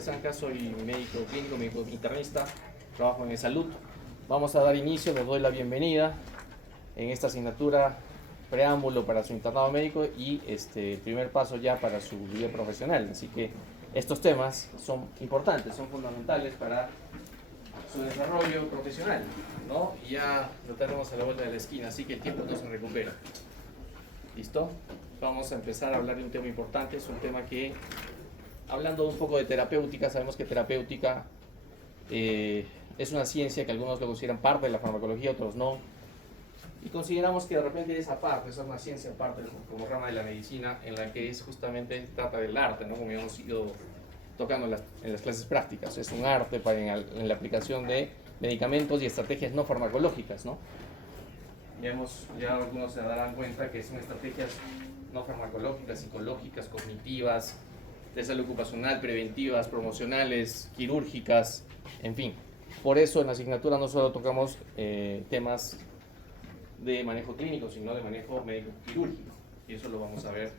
Zanca, soy médico clínico, médico internista, trabajo en salud. Vamos a dar inicio, les doy la bienvenida en esta asignatura preámbulo para su internado médico y el primer paso ya para su vida profesional. Así que estos temas son importantes, son fundamentales para su desarrollo profesional, ¿no? Y ya lo tenemos a la vuelta de la esquina, así que el tiempo no se recupera. ¿Listo? Vamos a empezar a hablar de un tema importante, es un tema que, hablando un poco de terapéutica, sabemos que terapéutica es una ciencia que algunos lo consideran parte de la farmacología, otros no. Y consideramos que de repente esa parte, es una ciencia aparte como rama de la medicina, en la que es justamente trata del arte, ¿no? Como hemos ido tocando en las clases prácticas. Es un arte en la aplicación de medicamentos y estrategias no farmacológicas, ¿no? Ya algunos se darán cuenta que son estrategias no farmacológicas, psicológicas, cognitivas, de salud ocupacional, preventivas, promocionales, quirúrgicas, en fin. Por eso en la asignatura no solo tocamos temas de manejo clínico, sino de manejo médico quirúrgico, y eso lo vamos a ver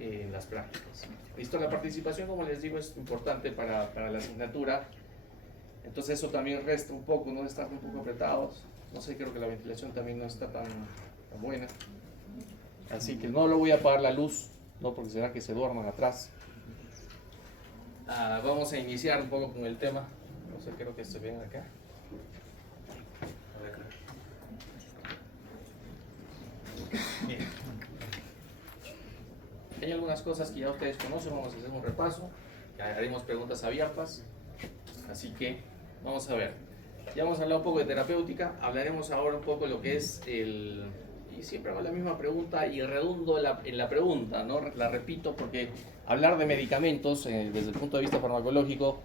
en las prácticas. Listo, la participación, como les digo, es importante para la asignatura, entonces eso también resta un poco, ¿no? Están un poco apretados, no sé, creo que la ventilación también no está tan buena, así que no lo voy a apagar la luz, no porque será que se duerman atrás. Vamos a iniciar un poco con el tema, no sé, creo que se ven acá. Bien. Hay algunas cosas que ya ustedes conocen, vamos a hacer un repaso, haremos preguntas abiertas, así que vamos a ver. Ya hemos hablado un poco de terapéutica, hablaremos ahora un poco de lo que es y siempre hago la misma pregunta y redundo en la pregunta, ¿no? La repito porque hablar de medicamentos desde el punto de vista farmacológico,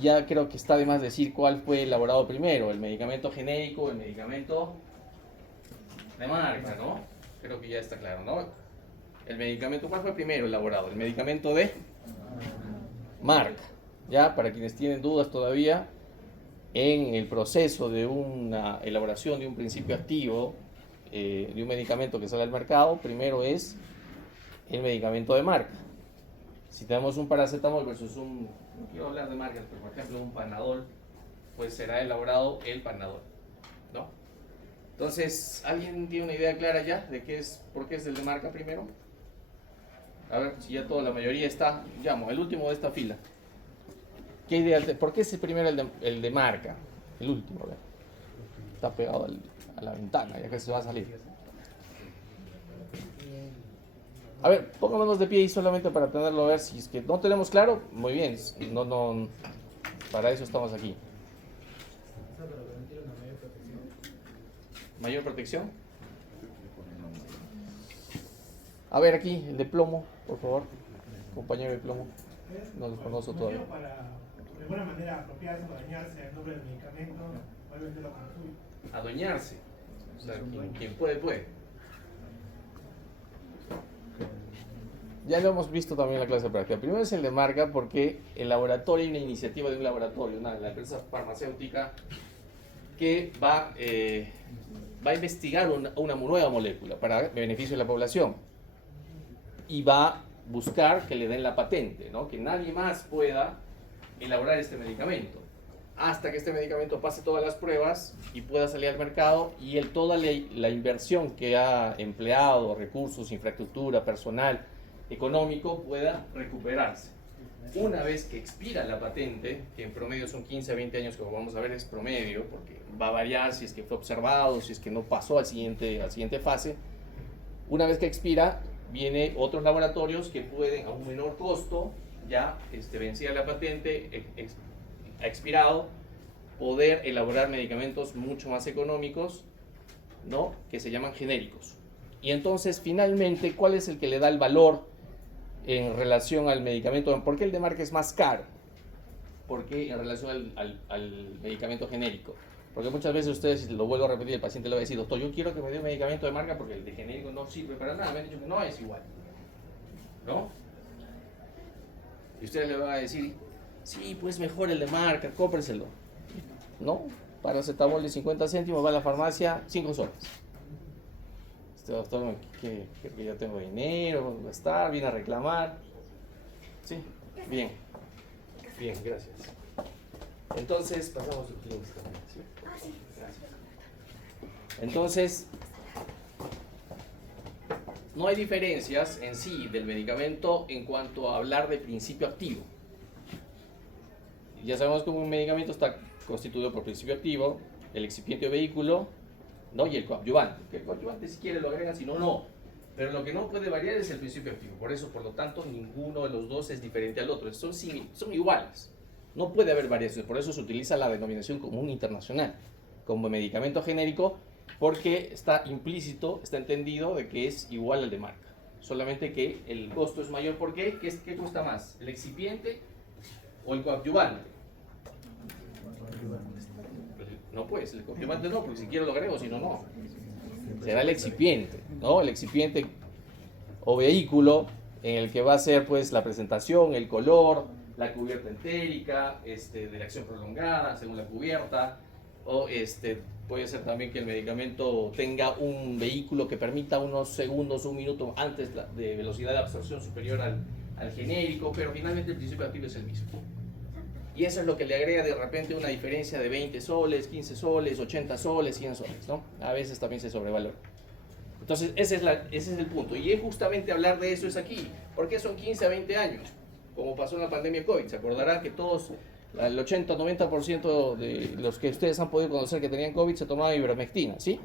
ya creo que está de más decir cuál fue elaborado primero, el medicamento genérico o el medicamento de marca, ¿no? Creo que ya está claro, ¿no? El medicamento, ¿cuál fue primero elaborado? El medicamento de marca, ya, para quienes tienen dudas todavía, en el proceso de una elaboración de un principio activo, de un medicamento que sale al mercado, primero es el medicamento de marca. Si tenemos un paracetamol versus no quiero hablar de marcas, pero por ejemplo un Panadol, pues será elaborado el Panadol, ¿no? Entonces, ¿alguien tiene una idea clara ya de por qué es el de marca primero? A ver, si ya la mayoría está, llamo, el último de esta fila. ¿Qué idea? ¿Por qué es primero el de marca? El último, a ver. Está pegado a la ventana, ya que se va a salir. A ver, pongámonos de pie ahí solamente para tenerlo a ver. Si es que no tenemos claro, muy bien. No, para eso estamos aquí. ¿Mayor protección? A ver aquí, el de plomo, por favor. Compañero de plomo. No lo conozco todavía. Para, de alguna manera, apropiarse o dañarse al nombre del medicamento, o al venderlo como suyo. Adueñarse. O sea, quien puede, puede. Ya lo hemos visto también en la clase práctica. Primero es el de marca porque el laboratorio, hay una iniciativa de un laboratorio, la empresa farmacéutica, que va a investigar una nueva molécula para beneficio de la población y va a buscar que le den la patente, ¿no? Que nadie más pueda elaborar este medicamento hasta que este medicamento pase todas las pruebas y pueda salir al mercado y toda la inversión que ha empleado, recursos, infraestructura, personal, económico, pueda recuperarse. Una vez que expira la patente, que en promedio son 15 a 20 años, como vamos a ver es promedio, porque va a variar si es que fue observado, si es que no pasó a la siguiente fase, una vez que expira, vienen otros laboratorios que pueden a un menor costo, ya vencida la patente, ha expirado, poder elaborar medicamentos mucho más económicos, ¿no? Que se llaman genéricos. Y entonces, finalmente, ¿cuál es el que le da el valor en relación al medicamento? ¿Por qué el de marca es más caro? ¿Por qué en relación al medicamento genérico? Porque muchas veces ustedes, lo vuelvo a repetir, el paciente le va a decir, doctor, yo quiero que me dé un medicamento de marca porque el de genérico no sirve para nada, me han dicho que no es igual, ¿no? Y ustedes le van a decir, sí, pues mejor el de marca, cómprenselo, ¿no? Paracetamol de 50 céntimos, va a la farmacia, 5 soles. Este doctor, que ya tengo dinero, va a gastar, viene a reclamar. Sí, bien. Bien, gracias. Entonces, pasamos al links también, ¿sí? Gracias. Entonces, no hay diferencias en sí del medicamento en cuanto a hablar de principio activo. Ya sabemos que un medicamento está constituido por principio activo, el excipiente o vehículo, ¿no? Y el coadyuvante. Que el coadyuvante si quiere lo agregan, si no, no. Pero lo que no puede variar es el principio activo. Por eso, por lo tanto, ninguno de los dos es diferente al otro. Son iguales. No puede haber variaciones. Por eso se utiliza la denominación común internacional como medicamento genérico, porque está implícito, está entendido de que es igual al de marca. Solamente que el costo es mayor. ¿Por qué? ¿Qué cuesta más? ¿El excipiente o el coadyuvante? No, pues, el coadyuvante no, porque si quiero lo agrego, si no, no. Será el excipiente, ¿no? El excipiente o vehículo en el que va a ser, pues, la presentación, el color, la cubierta entérica, de la acción prolongada según la cubierta, o puede ser también que el medicamento tenga un vehículo que permita unos segundos, un minuto antes de velocidad de absorción superior al genérico, pero finalmente el principio activo es el mismo. Y eso es lo que le agrega de repente una diferencia de 20 soles, 15 soles, 80 soles, 100 soles, ¿no? A veces también se sobrevalora. Entonces, ese es el punto. Y es justamente hablar de eso es aquí. ¿Por qué son 15 a 20 años? Como pasó en la pandemia COVID. Se acordarán que todos, el 80-90% de los que ustedes han podido conocer que tenían COVID se tomaban ivermectina, ¿sí?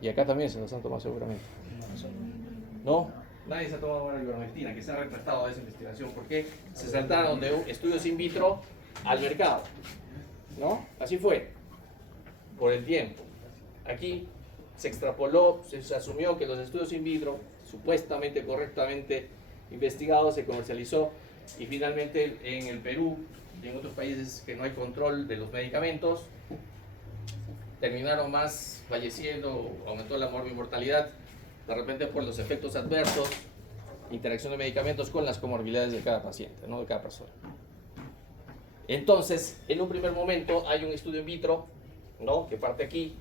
Y acá también se los han tomado seguramente. ¿No? Nadie se ha tomado una ivermectina, que se ha retractado de esa investigación, porque se saltaron de estudios in vitro al mercado, ¿no? Así fue, por el tiempo. Aquí se extrapoló, se asumió que los estudios in vitro, supuestamente correctamente investigados, se comercializó, y finalmente en el Perú y en otros países que no hay control de los medicamentos, terminaron más falleciendo, aumentó la mortalidad, de repente por los efectos adversos, interacción de medicamentos con las comorbilidades de cada paciente, ¿no? De cada persona. Entonces, en un primer momento hay un estudio in vitro, ¿no? Que parte aquí,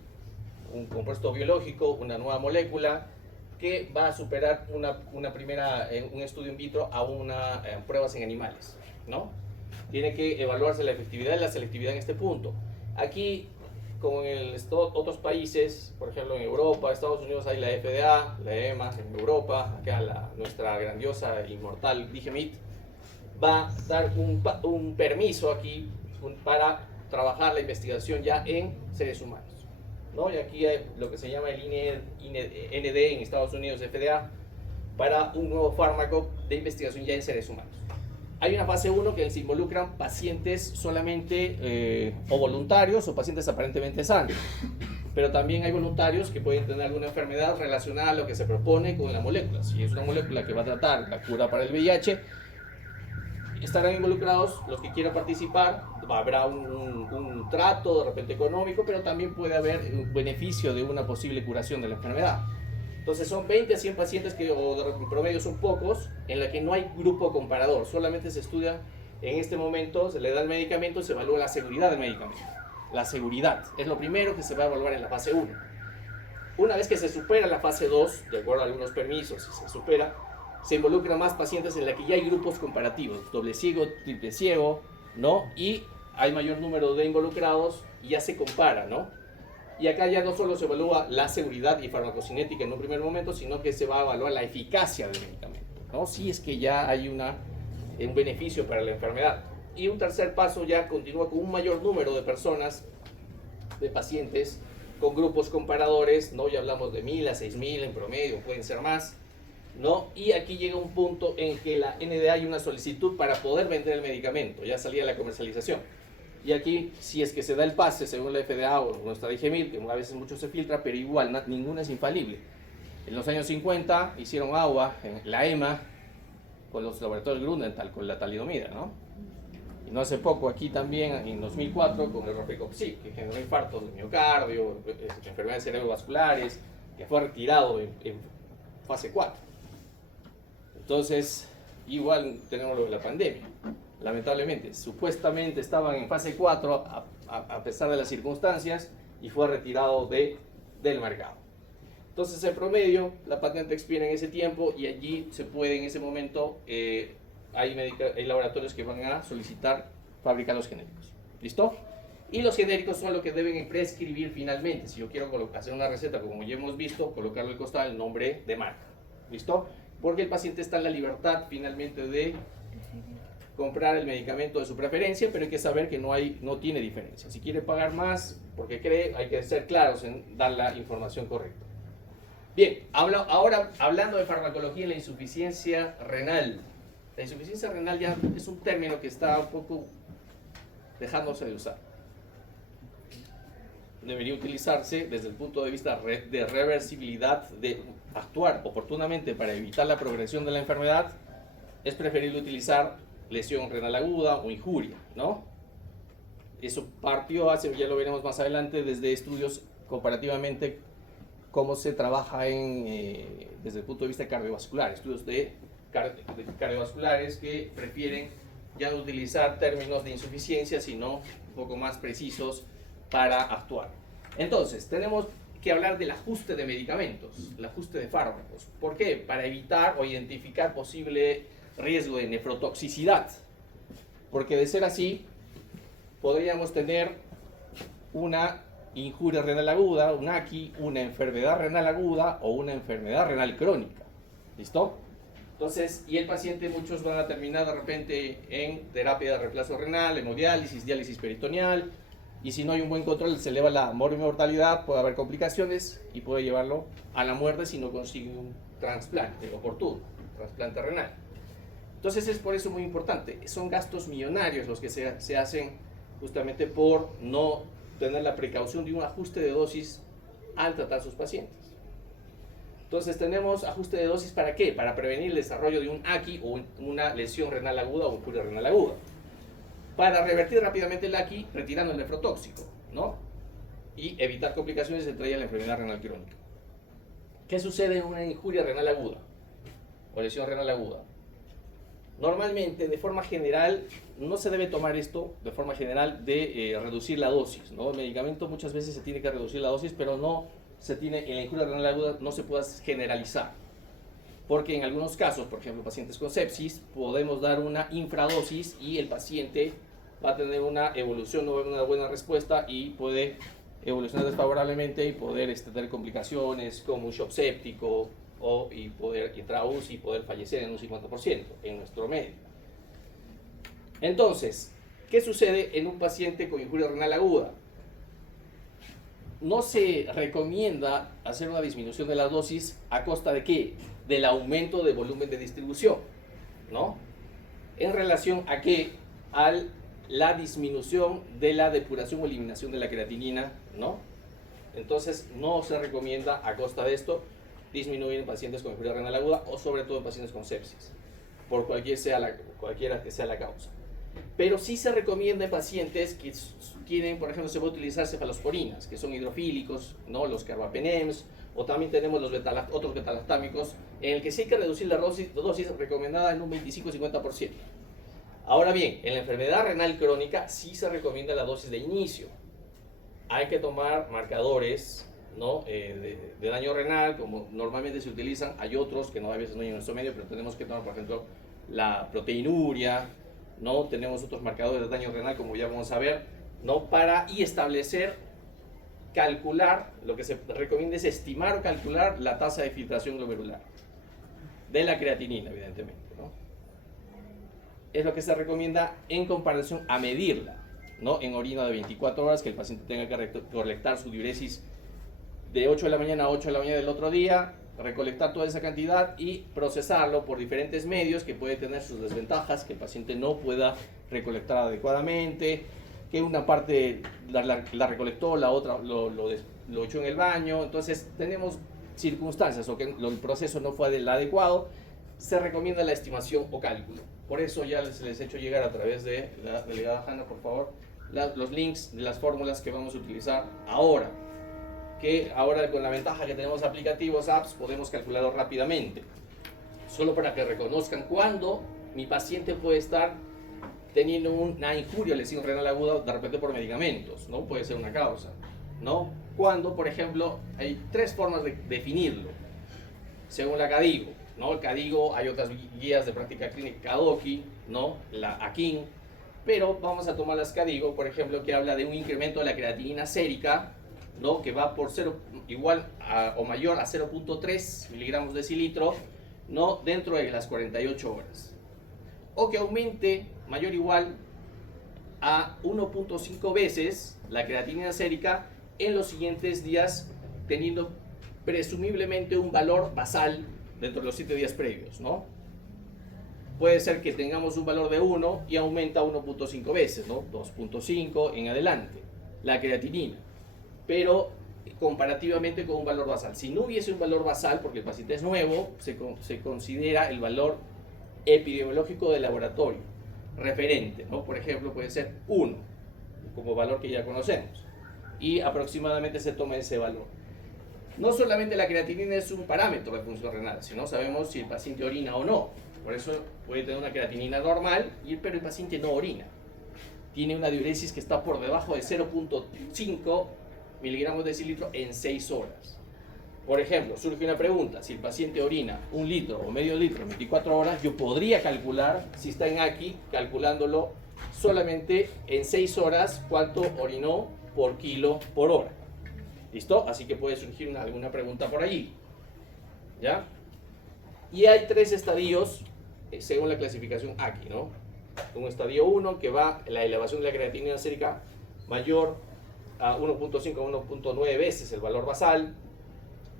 un compuesto biológico, una nueva molécula, que va a superar un estudio in vitro a pruebas en animales, ¿no? Tiene que evaluarse la efectividad y la selectividad en este punto. Aquí, como en otros países, por ejemplo en Europa, Estados Unidos, hay la FDA, la EMA en Europa, acá nuestra grandiosa e inmortal DIGEMIT, va a dar un permiso aquí para trabajar la investigación ya en seres humanos, ¿no? Y aquí hay lo que se llama el ND en Estados Unidos, FDA, para un nuevo fármaco de investigación ya en seres humanos. Hay una fase 1 que se involucran pacientes solamente o voluntarios o pacientes aparentemente sanos, pero también hay voluntarios que pueden tener alguna enfermedad relacionada a lo que se propone con la molécula. Si es una molécula que va a tratar la cura para el VIH, estarán involucrados los que quieran participar, habrá un trato de repente económico, pero también puede haber un beneficio de una posible curación de la enfermedad. Entonces son 20 a 100 pacientes que en promedio son pocos, en la que no hay grupo comparador, solamente se estudia en este momento, se le da el medicamento y se evalúa la seguridad del medicamento. La seguridad es lo primero que se va a evaluar en la fase 1. Una vez que se supera la fase 2, de acuerdo a algunos permisos, si se supera, se involucran más pacientes en la que ya hay grupos comparativos, doble ciego, triple ciego, ¿no? Y hay mayor número de involucrados y ya se compara, ¿no? Y acá ya no solo se evalúa la seguridad y farmacocinética en un primer momento, sino que se va a evaluar la eficacia del medicamento, ¿no? Si es que ya hay un beneficio para la enfermedad. Y un tercer paso ya continúa con un mayor número de personas, de pacientes, con grupos comparadores, ¿no? Ya hablamos de 1000 a 6000 en promedio, pueden ser más, ¿no? Y aquí llega un punto en que la NDA hay una solicitud para poder vender el medicamento, ya salía la comercialización. Y aquí, si es que se da el pase según la FDA o nuestra DIGEMIT, que a veces mucho se filtra, pero igual ninguna es infalible. En los años 50 hicieron agua en la EMA con los laboratorios Grunenthal, con la talidomida, ¿no? Y no hace poco aquí también, en 2004, con el Rofecoxib, que generó infartos de miocardio, enfermedades cerebrovasculares, que fue retirado en fase 4. Entonces, igual tenemos lo de la pandemia. Lamentablemente, supuestamente estaban en fase 4 a pesar de las circunstancias y fue retirado del mercado. Entonces, en promedio, la patente expira en ese tiempo y allí se puede en ese momento hay laboratorios que van a solicitar fabricar los genéricos. ¿Listo? Y los genéricos son lo que deben prescribir finalmente. Si yo quiero hacer una receta, como ya hemos visto, colocarle al costado el nombre de marca. ¿Listo? Porque el paciente está en la libertad finalmente de comprar el medicamento de su preferencia, pero hay que saber que no tiene diferencia. Si quiere pagar más porque cree, hay que ser claros en dar la información correcta. Bien, ahora hablando de farmacología y la insuficiencia renal. La insuficiencia renal ya es un término que está un poco dejándose de usar. Debería utilizarse desde el punto de vista de reversibilidad, de actuar oportunamente para evitar la progresión de la enfermedad. Es preferible utilizar lesión renal aguda o injuria, ¿no? Eso partió, ya lo veremos más adelante, desde estudios comparativamente cómo se trabaja desde el punto de vista cardiovascular, estudios de cardiovasculares que prefieren ya no utilizar términos de insuficiencia, sino un poco más precisos para actuar. Entonces, tenemos que hablar del ajuste de medicamentos, el ajuste de fármacos. ¿Por qué? Para evitar o identificar posible riesgo de nefrotoxicidad. Porque de ser así, podríamos tener una injuria renal aguda, un AQI, una enfermedad renal aguda o una enfermedad renal crónica. ¿Listo? Entonces, y el paciente, muchos van a terminar de repente en terapia de reemplazo renal, hemodiálisis, diálisis peritoneal, y si no hay un buen control se eleva la mortalidad, puede haber complicaciones y puede llevarlo a la muerte si no consigue un trasplante oportuno, trasplante renal. Entonces es por eso muy importante, son gastos millonarios los que se hacen justamente por no tener la precaución de un ajuste de dosis al tratar a sus pacientes. Entonces tenemos ajuste de dosis ¿para qué? Para prevenir el desarrollo de un AQI o una lesión renal aguda o injuria renal aguda. Para revertir rápidamente el AQI retirando el nefrotóxico, ¿no? Y evitar complicaciones entre ellas la enfermedad renal crónica. ¿Qué sucede en una injuria renal aguda o lesión renal aguda? Normalmente, de forma general, no se debe tomar esto de forma general de reducir la dosis, ¿no? El medicamento muchas veces se tiene que reducir la dosis, pero no se tiene, en la injuria renal aguda no se puede generalizar. Porque en algunos casos, por ejemplo, pacientes con sepsis, podemos dar una infradosis y el paciente va a tener una evolución, no va a haber una buena respuesta y puede evolucionar desfavorablemente y poder tener complicaciones como un shock séptico y poder entrar a UCI y poder fallecer en un 50% en nuestro medio. Entonces, ¿qué sucede en un paciente con injuria renal aguda? No se recomienda hacer una disminución de la dosis a costa de ¿qué? Del aumento de volumen de distribución, ¿no? En relación a qué? A la disminución de la depuración o eliminación de la creatinina, ¿no? Entonces, no se recomienda a costa de esto disminuir en pacientes con injuria renal aguda o sobre todo en pacientes con sepsis, por cualquiera que sea la causa. Pero sí se recomienda en pacientes que tienen, por ejemplo, se puede utilizar cefalosporinas, que son hidrofílicos, ¿no? Los carbapenems, o también tenemos los otros betalactámicos, en el que sí hay que reducir la dosis recomendada en un 25-50%. Ahora bien, en la enfermedad renal crónica sí se recomienda la dosis de inicio. Hay que tomar marcadores, ¿no? de daño renal, como normalmente se utilizan. Hay otros que no, a veces no hay en nuestro medio, pero tenemos que tomar, por ejemplo, la proteinuria, ¿no? Tenemos otros marcadores de daño renal, como ya vamos a ver, ¿no? Y establecer, calcular, lo que se recomienda es estimar o calcular la tasa de filtración glomerular de la creatinina, evidentemente, ¿no? Es lo que se recomienda en comparación a medirla, ¿no? En orina de 24 horas, que el paciente tenga que recolectar su diuresis de 8 de la mañana a 8 de la mañana del otro día, recolectar toda esa cantidad y procesarlo por diferentes medios, que puede tener sus desventajas, que el paciente no pueda recolectar adecuadamente, que una parte la recolectó, la otra lo echó en el baño. Entonces tenemos circunstancias o que el proceso no fue el adecuado, se recomienda la estimación o cálculo. Por eso ya les he hecho llegar a través de la delegada Hanna, por favor, los links de las fórmulas que vamos a utilizar ahora. Que ahora con la ventaja que tenemos aplicativos, apps, podemos calcularlo rápidamente. Solo para que reconozcan cuándo mi paciente puede estar teniendo una injuria o lesión renal aguda de repente por medicamentos, ¿no? Puede ser una causa, ¿no? Cuando, por ejemplo, hay 3 formas de definirlo, según la CADIGO. ¿no? El KDIGO, hay otras guías de práctica clínica, KDOQI, ¿no? La AKIN, pero vamos a tomar las KDIGO, por ejemplo, que habla de un incremento de la creatinina sérica, ¿no? Que va por 0, igual o mayor a 0.3 miligramos decilitro, ¿no? Dentro de las 48 horas. O que aumente mayor o igual a 1.5 veces la creatinina sérica en los siguientes días, teniendo presumiblemente un valor basal dentro de los 7 días previos, ¿no? Puede ser que tengamos un valor de 1 y aumenta 1.5 veces, ¿no? 2.5 en adelante, la creatinina. Pero comparativamente con un valor basal. Si no hubiese un valor basal, porque el paciente es nuevo, se considera el valor epidemiológico de laboratorio referente, ¿no? Por ejemplo, puede ser 1, como valor que ya conocemos, y aproximadamente se toma ese valor. No solamente la creatinina es un parámetro de función renal, sino sabemos si el paciente orina o no. Por eso puede tener una creatinina normal, pero el paciente no orina. Tiene una diuresis que está por debajo de 0.5 miligramos de decilitro en 6 horas. Por ejemplo, surge una pregunta: si el paciente orina 1 litro o medio litro en 24 horas, yo podría calcular, si está en aquí, calculándolo solamente en 6 horas, cuánto orinó por kilo por hora. ¿Listo? Así que puede surgir alguna pregunta por allí. ¿Ya? Y hay 3 estadios según la clasificación aquí, ¿no? Un estadio 1 que va la elevación de la creatinina sérica mayor a 1.5 a 1.9 veces el valor basal,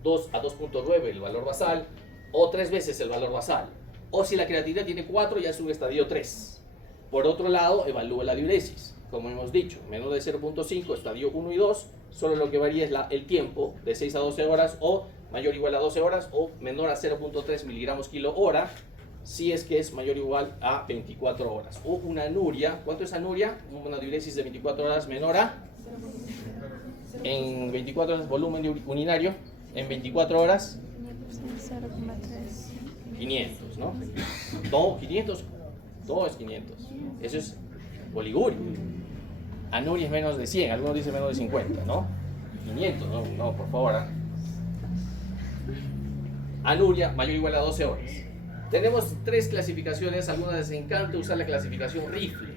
2 a 2.9 el valor basal, o 3 veces el valor basal. O si la creatinina tiene 4, ya es un estadio 3. Por otro lado, evalúa la diuresis. Como hemos dicho, menor de 0.5, estadio 1 y 2, solo lo que varía es el tiempo, de 6 a 12 horas, o mayor o igual a 12 horas, o menor a 0.3 miligramos kilo hora, si es que es mayor o igual a 24 horas. O una anuria. ¿Cuánto es anuria? Una diuresis de 24 horas menor a... En 24 horas volumen urinario, en 24 horas 500, ¿no? No, 500, todo es 500. Eso es oliguria. Anuria es menos de 100, algunos dicen menos de 50, ¿no? 500, no, por favor. Anuria mayor o igual a 12 horas. Tenemos 3 clasificaciones, algunas les encanta usar la clasificación rifle,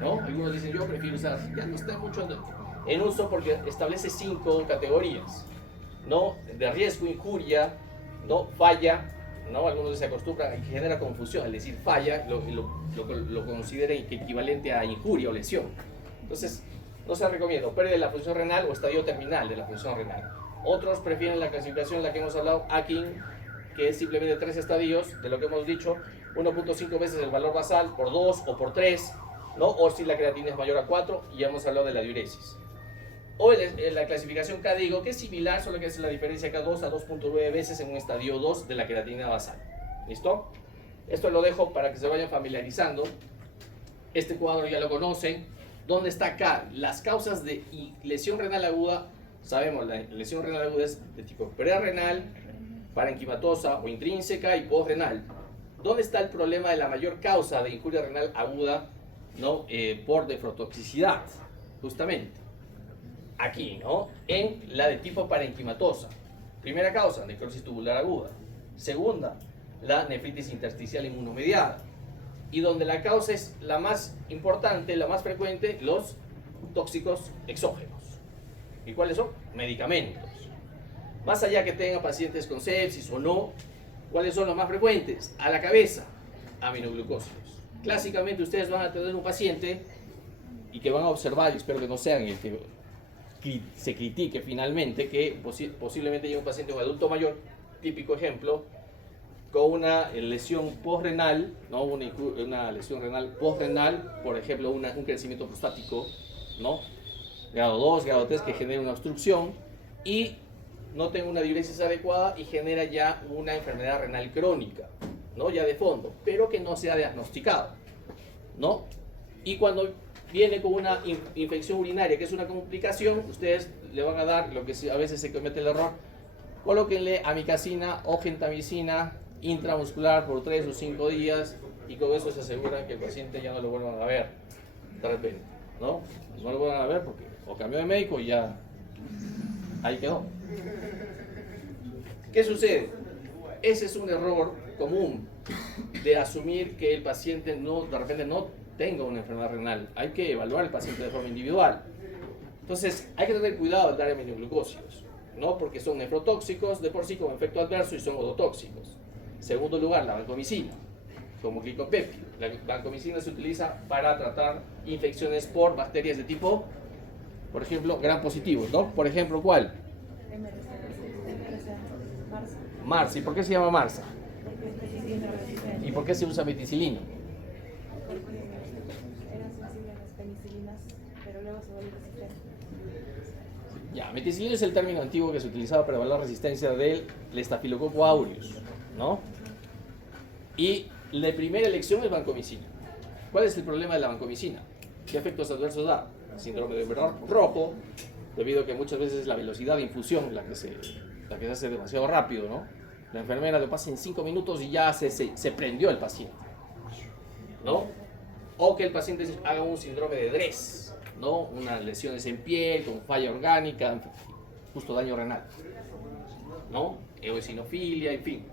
¿no? Algunos dicen, yo prefiero usar, ya no está mucho en uso porque establece 5 categorías, ¿no? De riesgo, injuria, ¿no? Falla, ¿no? Algunos se acostumbran y genera confusión, al decir falla lo consideran equivalente a injuria o lesión. Entonces, no se recomienda pérdida de la función renal o estadio terminal de la función renal. Otros prefieren la clasificación en la que hemos hablado, AKIN, que es simplemente 3 estadios de lo que hemos dicho, 1.5 veces el valor basal por 2 o por 3, ¿no? O si la creatina es mayor a 4, y ya hemos hablado de la diuresis. O la clasificación KDIGO, que es similar, solo que es la diferencia acá 2 a 2.9 veces en un estadio 2 de la creatina basal. ¿Listo? Esto lo dejo para que se vayan familiarizando. Este cuadro ya lo conocen. ¿Dónde está acá? Las causas de lesión renal aguda. Sabemos, la lesión renal aguda es de tipo prerrenal, parenquimatosa o intrínseca y postrenal. ¿Dónde está el problema de la mayor causa de injuria renal aguda, ¿no? Por nefrotoxicidad? Justamente aquí, ¿no? En la de tipo parenquimatosa. Primera causa, necrosis tubular aguda. Segunda, la nefritis intersticial inmunomediada. Y donde la causa es la más importante, la más frecuente, los tóxicos exógenos. ¿Y cuáles son? Medicamentos. Más allá que tengan pacientes con sepsis o no, ¿cuáles son los más frecuentes? A la cabeza, aminoglucósidos. Clásicamente ustedes van a tener un paciente y que van a observar, y espero que no sean el que se critique finalmente, que posiblemente llegue un paciente, un adulto mayor, típico ejemplo, con una lesión postrenal, ¿no? Una lesión renal postrenal, por ejemplo, un crecimiento prostático, ¿no? Grado 2, grado 3, que genera una obstrucción y no tenga una diuresis adecuada y genera ya una enfermedad renal crónica, ¿no? Ya de fondo, pero que no se ha diagnosticado, ¿no? Y cuando viene con una infección urinaria, que es una complicación, ustedes le van a dar lo que a veces se comete el error: colóquenle amicacina o gentamicina intramuscular por 3 o 5 días y con eso se aseguran que el paciente ya no lo vuelvan a ver de repente, ¿no? No lo vuelvan a ver porque o cambió de médico y ya ahí quedó. ¿Qué sucede? Ese es un error común de asumir que el paciente de repente no tenga una enfermedad renal. Hay que evaluar al paciente de forma individual. Entonces, hay que tener cuidado al dar aminoglucósidos, ¿no? Porque son nefrotóxicos de por sí como efecto adverso y son ototóxicos. Segundo lugar, la vancomicina, como glicopéptido. La vancomicina se utiliza para tratar infecciones por bacterias de tipo, por ejemplo, gram positivos, ¿no? Por ejemplo, ¿cuál? Marsa. ¿Y por qué se llama Marsa? ¿Y por qué se usa meticilina? Eran sensibles las penicilinas, pero luego se volvió resistente. Ya, meticilina es el término antiguo que se utilizaba para evaluar la resistencia del Staphylococcus aureus, ¿no? Y la primera elección es vancomicina. ¿Cuál es el problema de la vancomicina? ¿Qué efectos adversos da? Síndrome de rojo, debido a que muchas veces la velocidad de infusión la que se hace demasiado rápido, ¿no? La enfermera lo pasa en 5 minutos y ya se prendió el paciente, ¿no? O que el paciente haga un síndrome de DRES, ¿no? Unas lesiones en piel, con falla orgánica, justo daño renal, ¿no? Eosinofilia, en fin.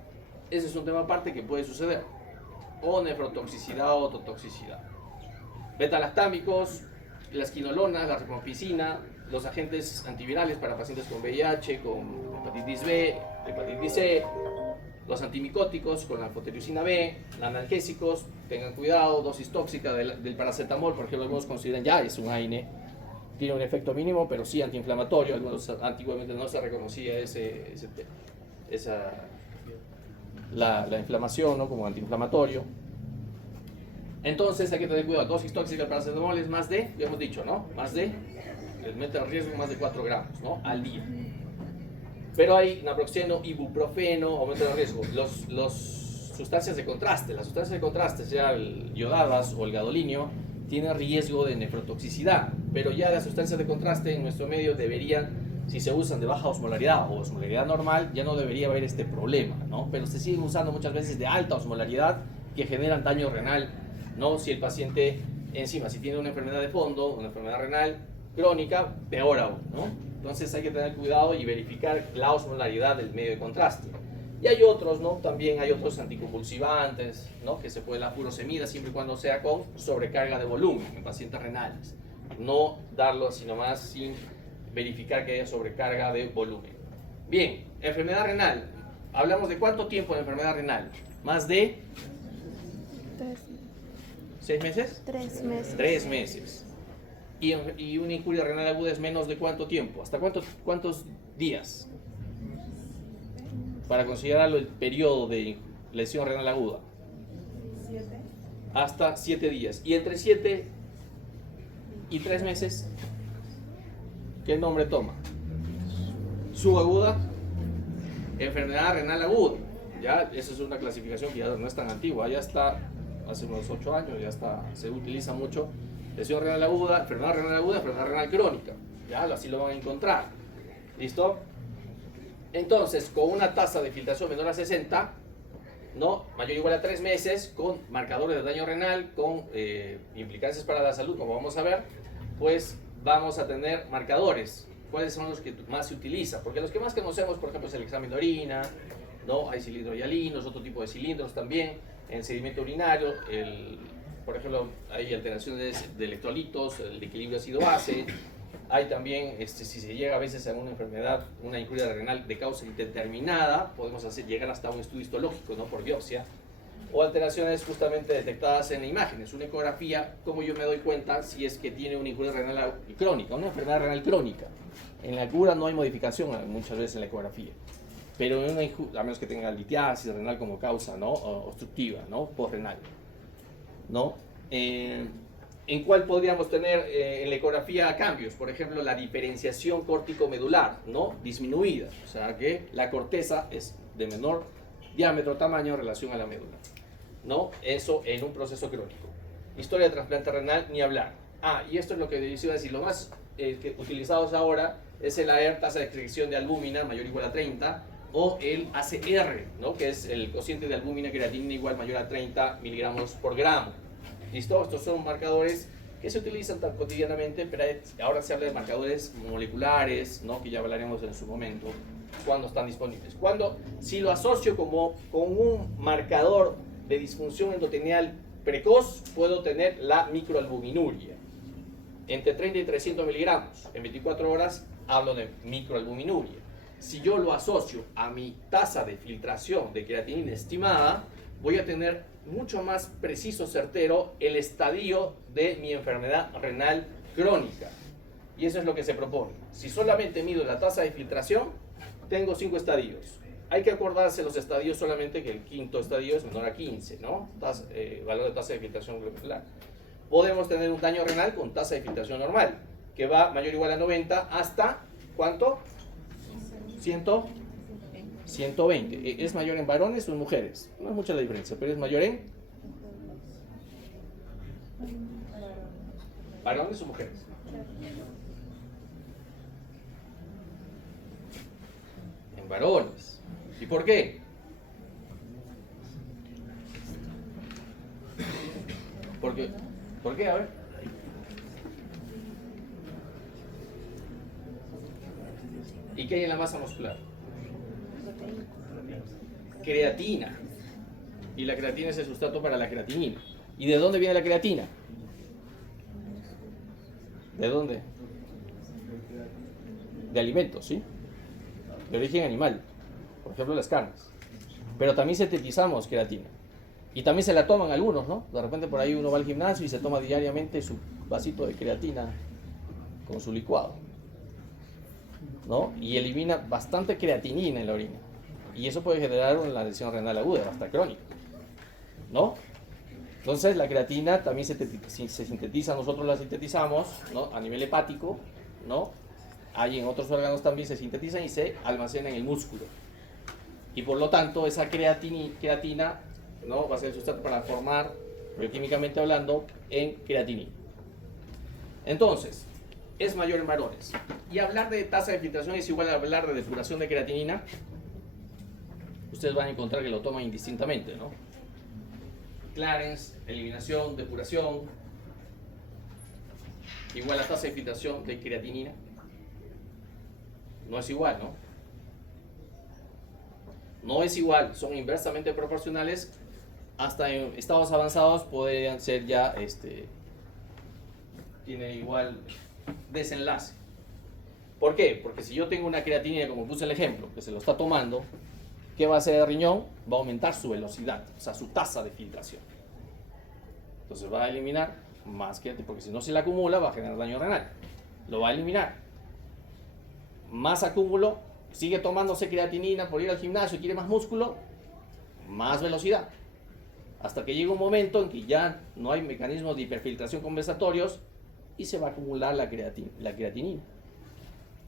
Ese es un tema aparte que puede suceder. O nefrotoxicidad o ototoxicidad. Beta-lactámicos, las quinolonas, la rifampicina, los agentes antivirales para pacientes con VIH, con hepatitis B, hepatitis C, los antimicóticos con la anfotericina B, analgésicos, tengan cuidado, dosis tóxica del paracetamol, por ejemplo, algunos consideran ya es un AINE, tiene un efecto mínimo, pero sí antiinflamatorio, algunos antiguamente no se reconocía la inflamación, ¿no? Como antiinflamatorio. Entonces hay que tener cuidado, dosis tóxica del paracetamol es más de, ya hemos dicho, ¿no? Más de, les mete al riesgo más de 4 gramos, ¿no? Al día. Pero hay naproxeno, ibuprofeno, aumenta el riesgo. Las sustancias de contraste, sea el yodadas o el gadolinio, tienen riesgo de nefrotoxicidad. Pero ya las sustancias de contraste en nuestro medio deberían, si se usan de baja osmolaridad o osmolaridad normal, ya no debería haber este problema, ¿no? Pero se siguen usando muchas veces de alta osmolaridad que generan daño renal, ¿no? Si el paciente, encima, si tiene una enfermedad de fondo, una enfermedad renal crónica, peor aún, ¿no? Entonces hay que tener cuidado y verificar la osmolaridad del medio de contraste. Y hay otros, ¿no? También hay otros anticonvulsivantes, ¿no? Que se puede la furosemida siempre y cuando sea con sobrecarga de volumen en pacientes renales. No darlo así nomás sin verificar que haya sobrecarga de volumen. Bien, enfermedad renal. Hablamos de cuánto tiempo de enfermedad renal. ¿Más de 6 meses? 3 meses. 3 meses. Y una injuria renal aguda es menos de cuánto tiempo, hasta cuántos días para considerarlo el periodo de lesión renal aguda. 7. Hasta 7 días. Y entre 7 y 3 meses, ¿qué nombre toma? Subaguda, enfermedad renal aguda. Ya, esa es una clasificación que ya no es tan antigua, ya está hace unos 8 años, ya está, se utiliza mucho. Lesión renal aguda, enfermedad renal crónica. Ya, así lo van a encontrar. ¿Listo? Entonces, con una tasa de filtración menor a 60, ¿no? Mayor o igual a 3 meses, con marcadores de daño renal, con implicancias para la salud, como vamos a ver, pues vamos a tener marcadores. ¿Cuáles son los que más se utilizan? Porque los que más conocemos, por ejemplo, es el examen de orina, ¿no? Hay cilindros hialinos, otro tipo de cilindros también, en sedimento urinario, por ejemplo, hay alteraciones de electrolitos, el equilibrio ácido-base. Hay también, si se llega a veces a una enfermedad, una injuria renal de causa indeterminada, podemos llegar hasta un estudio histológico, ¿no? Por biopsia. O alteraciones justamente detectadas en imágenes. Una ecografía, ¿cómo yo me doy cuenta si es que tiene una injuria renal crónica, una enfermedad renal crónica? En la cura no hay modificación muchas veces en la ecografía. Pero en una a menos que tenga litiasis renal como causa, ¿no? Obstructiva, ¿no? Postrenal, ¿no? ¿En cuál podríamos tener en la ecografía cambios? Por ejemplo, la diferenciación córtico-medular, ¿no? Disminuida, o sea que la corteza es de menor diámetro, tamaño en relación a la médula, ¿no? Eso en un proceso crónico. Historia de trasplante renal, ni hablar. Y esto es lo que les iba a decir, lo más utilizados ahora es el AER, tasa de excreción de albúmina mayor o igual a 30, o el ACR, ¿no? Que es el cociente de albúmina creatinina igual mayor a 30 miligramos por gramo. ¿Listo? Estos son marcadores que se utilizan tan cotidianamente, pero ahora se habla de marcadores moleculares, ¿no? Que ya hablaremos en su momento, cuando están disponibles. Si lo asocio con un marcador de disfunción endotelial precoz, puedo tener la microalbuminuria. Entre 30 y 300 miligramos en 24 horas hablo de microalbuminuria. Si yo lo asocio a mi tasa de filtración de creatinina estimada, voy a tener mucho más preciso, certero, el estadio de mi enfermedad renal crónica. Y eso es lo que se propone. Si solamente mido la tasa de filtración, tengo 5 estadios. Hay que acordarse los estadios solamente que el quinto estadio es menor a 15, ¿no? Valor de tasa de filtración glomerular. Podemos tener un daño renal con tasa de filtración normal, que va mayor o igual a 90 hasta, ¿cuánto? 120. ¿Es mayor en varones o en mujeres? No es mucha la diferencia, pero es mayor en varones o mujeres. En varones. ¿Y por qué? ¿Por qué? A ver. ¿Y qué hay en la masa muscular? Creatina. Y la creatina es el sustrato para la creatinina. ¿Y de dónde viene la creatina? ¿De dónde? De alimentos, ¿sí? De origen animal. Por ejemplo, las carnes. Pero también sintetizamos creatina. Y también se la toman algunos, ¿no? De repente por ahí uno va al gimnasio y se toma diariamente su vasito de creatina con su licuado, ¿no? Y elimina bastante creatinina en la orina. Y eso puede generar una lesión renal aguda, hasta crónica, ¿no? Entonces la creatina también se sintetiza, nosotros la sintetizamos, ¿no? A nivel hepático, ¿no? Hay en otros órganos también se sintetizan y se almacena en el músculo. Y por lo tanto esa creatina, ¿no? Va a ser el sustrato para formar, bioquímicamente hablando, en creatinina. Entonces, es mayor en varones. Y hablar de tasa de filtración es igual a hablar de depuración de creatinina. Ustedes van a encontrar que lo toman indistintamente, ¿no? Clarence, eliminación, depuración, igual a tasa de filtración de creatinina. No es igual, ¿no? No es igual, son inversamente proporcionales. Hasta en estados avanzados podrían ser ya, tiene igual desenlace. ¿Por qué? Porque si yo tengo una creatinina, como puse el ejemplo, que se lo está tomando, ¿qué va a hacer el riñón? Va a aumentar su velocidad, o sea, su tasa de filtración. Entonces va a eliminar más creatina, porque si no se la acumula va a generar daño renal. Lo va a eliminar. Más acúmulo, sigue tomándose creatinina por ir al gimnasio, quiere más músculo, más velocidad. Hasta que llega un momento en que ya no hay mecanismos de hiperfiltración compensatorios y se va a acumular la creatinina.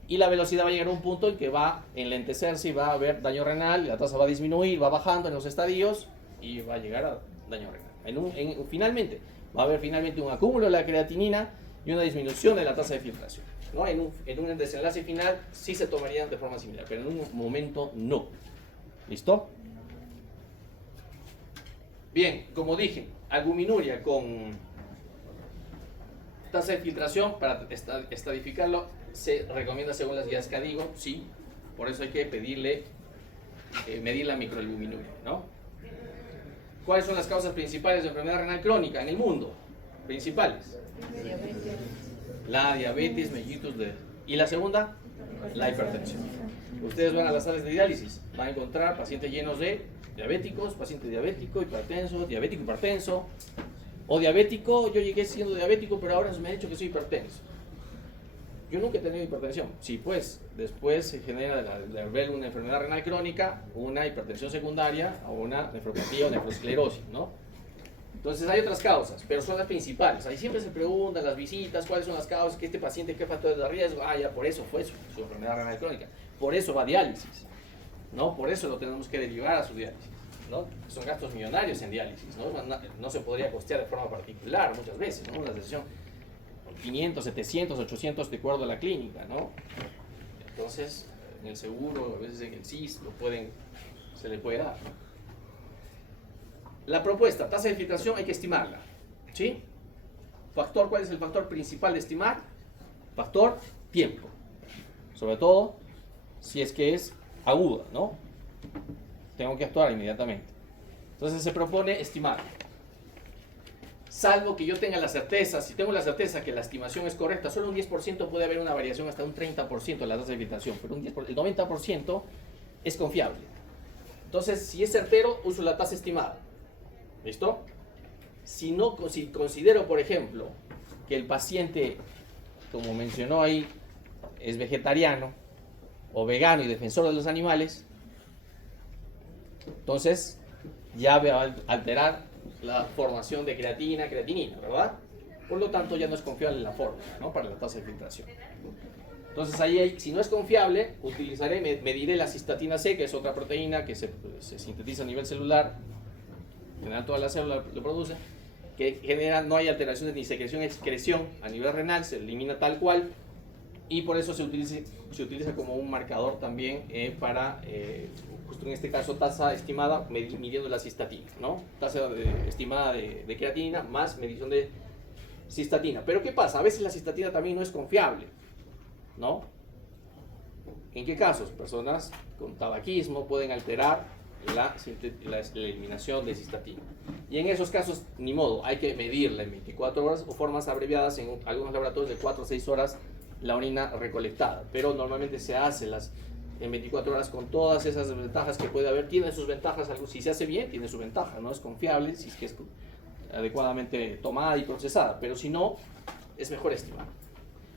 Y la velocidad va a llegar a un punto en que va a enlentecerse y va a haber daño renal, la tasa va a disminuir, va bajando en los estadios y va a llegar a daño renal. Finalmente, va a haber finalmente un acúmulo de la creatinina y una disminución de la tasa de filtración, ¿no? En un desenlace final sí se tomarían de forma similar, pero en un momento no. ¿Listo? Bien, como dije, albuminuria con tasa de filtración, para estadificarlo, se recomienda según las guías CADIGO, sí, por eso hay que medir la microalbuminuria, ¿no? ¿Cuáles son las causas principales de enfermedad renal crónica en el mundo? Principales. La diabetes mellitus y la segunda, la hipertensión. Ustedes van a las salas de diálisis, van a encontrar pacientes llenos de diabéticos, paciente diabético, hipertenso, diabético hipertenso, o diabético, yo llegué siendo diabético, pero ahora me han dicho que soy hipertenso. Yo nunca he tenido hipertensión. Sí, pues, después se genera de ver una enfermedad renal crónica, una hipertensión secundaria, o una nefropatía o nefrosclerosis, ¿no? Entonces hay otras causas, pero son las principales. Ahí siempre se preguntan las visitas, cuáles son las causas, que este paciente, qué factores de riesgo. Ah, ya por eso fue su enfermedad renal crónica. Por eso va a diálisis, ¿no? Por eso lo tenemos que derivar a su diálisis, ¿no? Son gastos millonarios en diálisis, ¿no? No se podría costear de forma particular muchas veces, ¿no? Una decisión 500, 700, 800 de acuerdo a la clínica, ¿no? Entonces, en el seguro, a veces en el CIS, se le puede dar, ¿no? La propuesta, tasa de filtración hay que estimarla, ¿sí? Factor, ¿cuál es el factor principal de estimar? Factor tiempo. Sobre todo, si es que es aguda, ¿no? Tengo que actuar inmediatamente. Entonces se propone estimar. Salvo que yo tenga la certeza, si tengo la certeza que la estimación es correcta, solo un 10% puede haber una variación hasta un 30% en la tasa de filtración, pero el 90% es confiable. Entonces, si es certero, uso la tasa estimada. ¿Listo? Si considero, por ejemplo, que el paciente, como mencionó ahí, es vegetariano o vegano y defensor de los animales, entonces ya va a alterar la formación de creatinina, ¿verdad? Por lo tanto, ya no es confiable la fórmula, ¿no? Para la tasa de filtración. Entonces, ahí, si no es confiable, mediré la cistatina C, que es otra proteína que se sintetiza a nivel celular, en general todas las células lo producen, que genera, no hay alteraciones ni secreción ni excreción a nivel renal, se elimina tal cual, y por eso se utiliza como un marcador también para, justo en este caso, tasa estimada midiendo la cistatina, ¿no? Tasa estimada de creatinina más medición de cistatina. Pero ¿qué pasa? A veces la cistatina también no es confiable, ¿no? ¿En qué casos? Personas con tabaquismo pueden alterar la eliminación de cistatina. Y en esos casos, ni modo, hay que medirla en 24 horas o formas abreviadas en algunos laboratorios de 4 o 6 horas la orina recolectada. Pero normalmente se hace en 24 horas con todas esas ventajas que puede haber. Tiene sus ventajas, si se hace bien, tiene su ventaja, ¿no? Es confiable, si es que es adecuadamente tomada y procesada. Pero si no, es mejor estimar.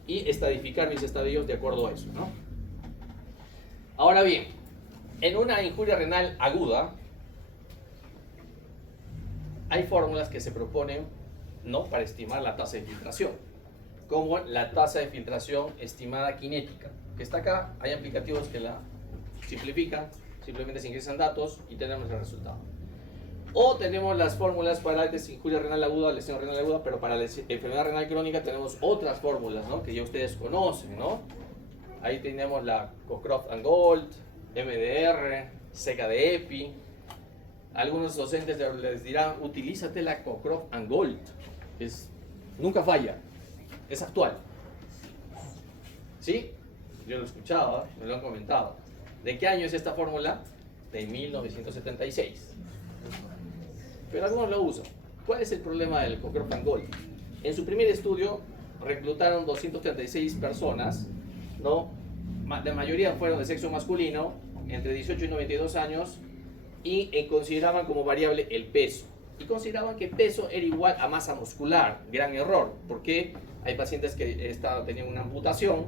Y estadificar mis estadios de acuerdo a eso, ¿no? Ahora bien, en una injuria renal aguda, hay fórmulas que se proponen, ¿no?, para estimar la tasa de filtración, como la tasa de filtración estimada cinética, que está acá. Hay aplicativos que la simplifican, simplemente se ingresan datos y tenemos el resultado. O tenemos las fórmulas para la injuria renal aguda, lesión renal aguda, pero para la enfermedad renal crónica tenemos otras fórmulas, ¿no?, que ya ustedes conocen, ¿no? Ahí tenemos la Cockcroft and Gold, MDR, seca de EPI. Algunos docentes les dirán, utilízate la Cockcroft and Gold. Nunca falla, es actual. ¿Sí? Yo lo he escuchado, me lo han comentado. ¿De qué año es esta fórmula? De 1976. Pero algunos lo usan. ¿Cuál es el problema del Cockcroft and Gold? En su primer estudio reclutaron 236 personas, ¿no? La mayoría fueron de sexo masculino, entre 18 y 92 años, y consideraban como variable el peso. Y consideraban que peso era igual a masa muscular. Gran error, porque hay pacientes que tenían una amputación,